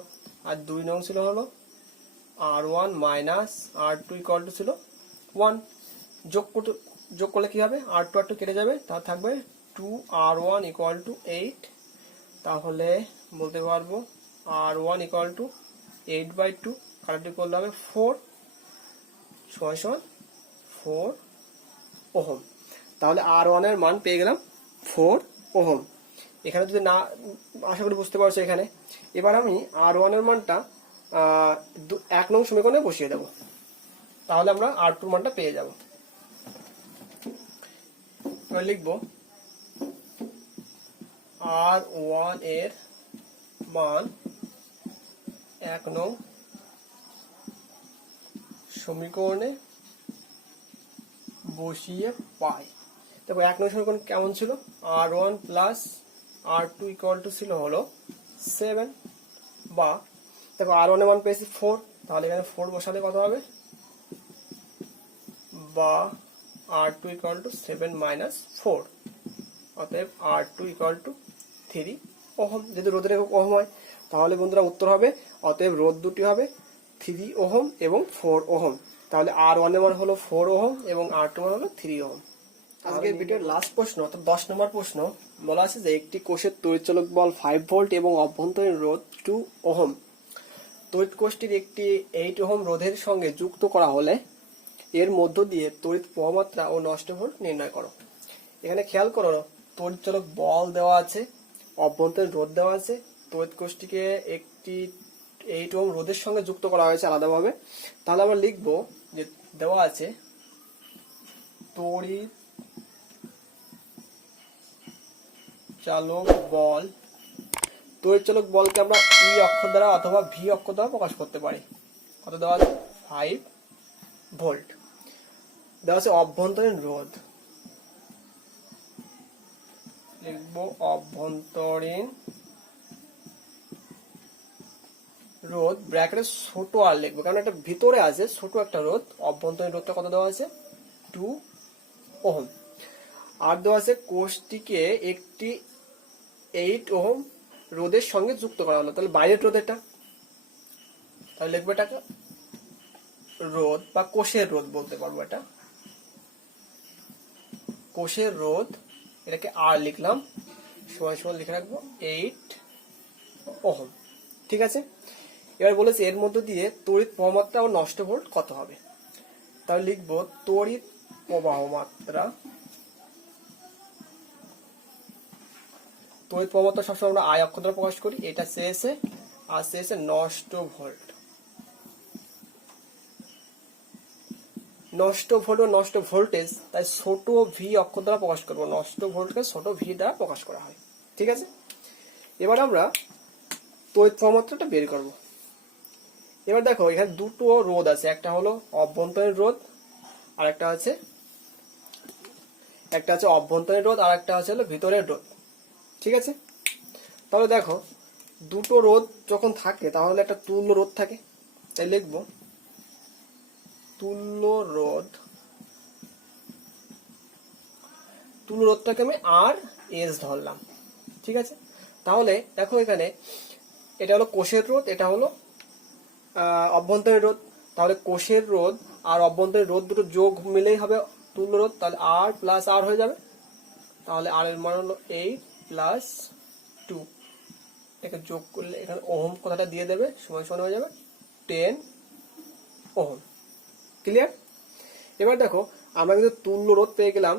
আর 2 নং ছিল হলো R1 minus R2 equal to ছিল 1, যোগ করলে কি হবে R2 R2 কেটে যাবে, তাহলে থাকবে 2R1 ইকুয়াল টু 8, তাহলে বলতে পারবো R1 ইকুয়াল টু 8/2, কাটাটি করলে হবে 4 সমান 4 ওহম, তাহলে R1 এর মান পেয়ে গেলাম 4 ওহম। এখানে যদি না, আশা করি বুঝতে পারছো এখানে। এবার আমি R1 এর মানটা 1 নং সমীকরণে বসিয়ে দেব, তাহলে আমরা R2 এর মানটা পেয়ে যাব। এবার লিখবো R1 এর মান 1 নং সমীকরণে বসিয়ে পাই। দেখো 1 নং সমীকরণ কেমন ছিল, R1 plus R2 equal to ছিল হলো 7, বা দেখো R1 এর মান পেয়েছি 4, তাহলে এখানে 4 বসালে কত হবে, বা R2 ইকুয়াল টু 7 মাইনাস 4, অতএব R2 ইকুয়াল টু 3 ওহম। যদি রোধের একক ওহম হয় তাহলে বন্ধুরা উত্তর হবে, অতএব রোধ দুটি হবে 3 ওহম এবং 4 ওহম, তাহলে R1 এর মান হলো 4 ওহম এবং R2 এর মান হলো 3 ওহম। আজকের ভিডিওর লাস্ট প্রশ্ন অর্থাৎ 10 নম্বর প্রশ্ন বলা আছে যে একটি কোষের তড়িৎচালক বল 5 ভোল্ট এবং অভ্যন্তরীণ রোধ 2 ওহম, তড়িৎ কোষটির একটি 8 ওহম রোধের সঙ্গে যুক্ত করা হলে এর মধ্য দিয়ে তড়িৎ প্রবাহ মাত্রা ও নষ্ট ভোল্ট নির্ণয় করো। এখানে খেয়াল করো, তড়িৎ চালক বল দেওয়া আছে, অভ্যন্তরীণ রোধ দেওয়া আছে, তড়িৎ কোষটিকে একটি 8 ওহম রোধের সঙ্গে যুক্ত করা হয়েছে আলাদাভাবে। তাহলে আমরা লিখব যে দেওয়া আছে তড়িৎ চালক বল। তড়িৎ চালক বলকে আমরা ই অক্ষর দ্বারা অথবা ভি অক্ষর দ্বারা প্রকাশ করতে পারি। কত দেওয়া আছে? 5 ভোল্ট। দেওয়া আছে অভ্যন্তরীণ রোধ, লিখব অভ্যন্তরীণ রোধ, ব্র্যাকেটে ছোট আর লিখবো কারণ এটা ভিতরে আছে, ছোট একটা রোধ। অভ্যন্তরীণ রোধটা কত দেওয়া আছে? 2 ওহম। আর দেওয়া আছে কোষটিকে একটি 8 ওহম রোধের সঙ্গে যুক্ত করা হলো। তাহলে বাইরের রোধ এটা, তাহলে লিখবো এটাকে রোধ বা কোষের রোধ বলতে পারবো। এটা কোষের রোধ, এটাকে আর লিখলাম, সমান সমান লিখে রাখবো 8 ওহম। ঠিক আছে। এবার বলেছে এর মধ্য দিয়ে তড়িৎ প্রবাহ মাত্রা ও নষ্ট ভোল্ট কত হবে। তাহলে লিখবো তড়িৎ প্রবাহ মাত্রা। তড়িৎ প্রবাহ মাত্রা সবসময় আমরা আই অক্ষর দ্বারা প্রকাশ করি। এটা শেষে আর শেষে নষ্ট ভোল্ট। নষ্ট ভোল্ট ও নষ্ট ভোল্টেজ তাই ছোট ভি অক্ষর দ্বারা প্রকাশ করবো। নষ্ট ভোল্টকে ছোট ভি দ্বারা প্রকাশ করা হয়। ঠিক আছে। এবার আমরা তড়িৎ প্রবাহ মাত্রাটা বের করব। এবার দেখো এখানে দুটো রোধ আছে, একটা হলো অভ্যন্তরীণ রোধ আর একটা আছে অভ্যন্তরীণ রোধ আর একটা হলো ভিতরের রোধ। ঠিক আছে। তাহলে দেখো দুটো রোধ যখন থাকে তাহলে একটা তুল্য রোধ থাকে, তাই লিখব তুল্য রোধ। তুল্য রোধটাকে আমি আর এস ধরলাম। ঠিক আছে। তাহলে দেখো এখানে এটা হলো কোষের রোধ, এটা হলো অভ্যন্তরীণ রোধ। তাহলে কোষের রোধ আর অভ্যন্তরীণ রোধ দুটো যোগ মিলেই হবে তুল্য রোধ। তাহলে আর প্লাস আর হয়ে যাবে। তাহলে আর এর মান হলো 8 প্লাস 2। এটাকে যোগ করলে এখানে ওহম কথাটা দিয়ে দেবে, সমান সমান হয়ে যাবে 10 ওহম। ক্লিয়ার। এবার দেখো আমরা কিন্তু তুল্য রোধ পেয়ে গেলাম,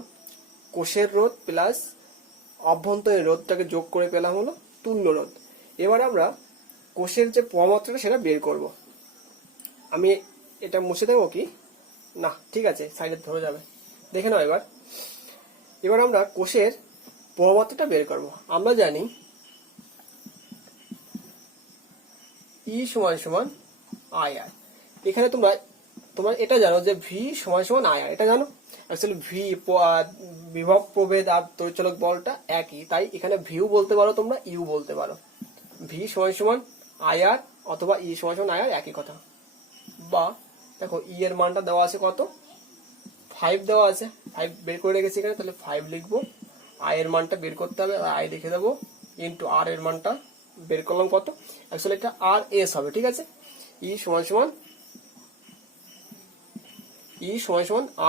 কোষের রোধ প্লাস অভ্যন্তরীণ রোধটাকে যোগ করে পেলাম হলো তুল্য রোধ। এবার আমরা কোষের যে প্রবাহ মাত্রাটা সেটা বের করব। আমি এটা মুছে দেবো কি না? ঠিক আছে, সাইডে ধরে যাবে, দেখে নাও। এবার আমরা কোষের প্রবাহ মাত্রাটা বের করব। আমরা জানি ই সমান সমান আই আর। এখানে তোমরা এটা জানো যে ভি সমান সমান আই আর, এটা জানো। অ্যাকচুয়ালি ভি বিভব প্রভেদ আর তড়িৎচালক বলটা একই, তাই এখানে ভিউ বলতে পারো, তোমরা ইউ বলতে পারো। ভি সমান সমান আই আর অথবা ই সমান সমান আই আর, একই কথা। বা দেখো ই এর মানটা দেওয়া আছে কত? 5 দেওয়া আছে, 5 বের করে রেখেছি এখানে, তাহলে 5 লিখবো। আই এর মানটা বের করতে হবে, আই লিখে দেবো, ইন্টু আর এর মানটা বের করলাম কত? অ্যাকচুয়ালি এটা আর এস হবে। ঠিক আছে। ই সমান সমান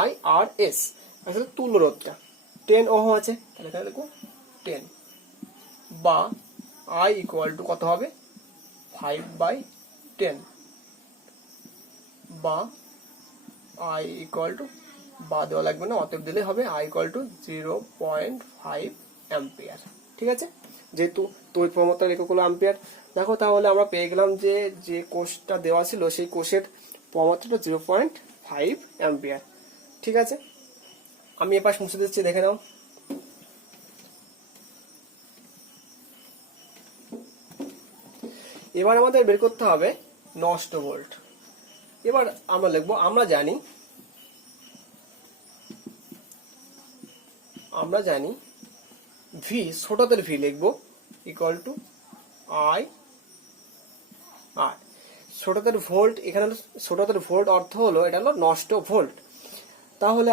আই আর এস। আসলে তুল্য রোধটা 10 ওহম আছে, তাহলে এখানে লিখবো 10। বা আই ইকুয়াল টু কত হবে? 5/10। বা আই ইকুয়াল টু, বা দেওয়া লাগবে না, অতএব দিলে হবে আই ইকুয়াল টু 0.5 অ্যাম্পিয়ার। ঠিক আছে। যেহেতু তড়িৎ প্রবাহ মাত্রার একক হলো অ্যাম্পিয়ার। দেখো তাহলে আমরা পেয়ে গেলাম যে কোষটা দেওয়া ছিল সেই কোষের প্রবাহ মাত্রাটা 0.5 অ্যাম্পিয়ার। ঠিক আছে। আমি এপাশ মুছে দিচ্ছি, দেখে নাও। এবার আমাদের বের করতে হবে নষ্ট ভোল্ট। এবার আমরা লিখবো, আমরা জানি ভি, ছোটদের ভি লিখবো ইকুয়াল টু আই আর। ছোটদের ভোল্ট, এখানে ছোটদের ভোল্ট অর্থ হলো এটা হলো নষ্ট ভোল্ট। তাহলে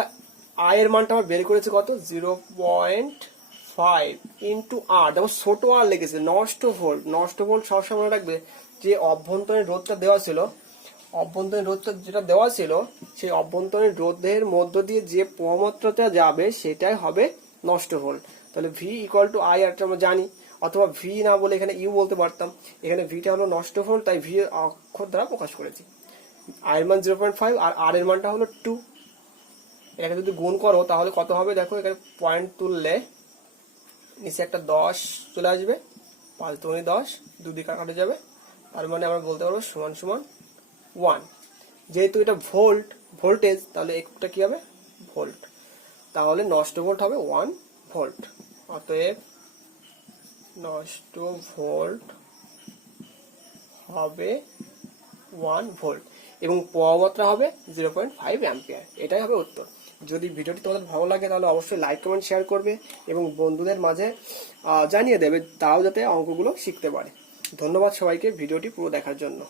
আই এর মানটা আমরা বের করেছি কত? 0.5 ইন্টু আর। দেখো ছোট আর লেগেছে, নষ্ট ভোল্ট। নষ্ট ভোল্ট সবসময় মনে রাখবে যে অভ্যন্তরীণ রোধটা দেওয়া ছিল, সেই অভ্যন্তরীণ রোধের মধ্য দিয়ে যে প্রবাহ মাত্রাটা যাবে সেটাই হবে নষ্ট ভোল্ট। তাহলে ভি ইকুয়াল টু আই আর আমরা জানি, অথবা ভি না বলে এখানে ইউ বলতে পারতাম। এখানে ভিটা হলো নষ্ট ভোল্ট, তাই ভি অক্ষর দ্বারা প্রকাশ করেছি। আই এর মান 0.5 আর আর এর মানটা হলো 2। এটাকে যদি গুণ করো তাহলে কত হবে দেখো, এখানে পয়েন্ট তুললে নিচে একটা 10 চলে আসবে, 5 দুগুণে 10, দুদিকে কাটা যাবে, তার মানে আমরা বলতে পারবো সমান সমান 1। যেহেতু এটা ভোল্টেজ, তাহলে এককটা কি হবে ভোল্ট, তাহলে নষ্ট ভোল্ট হবে 1 ভোল্ট। অতএব নষ্ট ভোল্ট হবে 1 ভোল্ট এবং প্রবাহ মাত্রা হবে 0.5 অ্যাম্পিয়ার। এটাই হবে উত্তর। যদি ভিডিওটি তোমাদের ভালো লাগে তাহলে অবশ্যই লাইক কমেন্ট শেয়ার করবে এবং বন্ধুদের মাঝে জানিয়ে দেবে, তাও যাতে অঙ্কগুলো শিখতে পারে। ধন্যবাদ সবাইকে ভিডিওটি পুরো দেখার জন্য।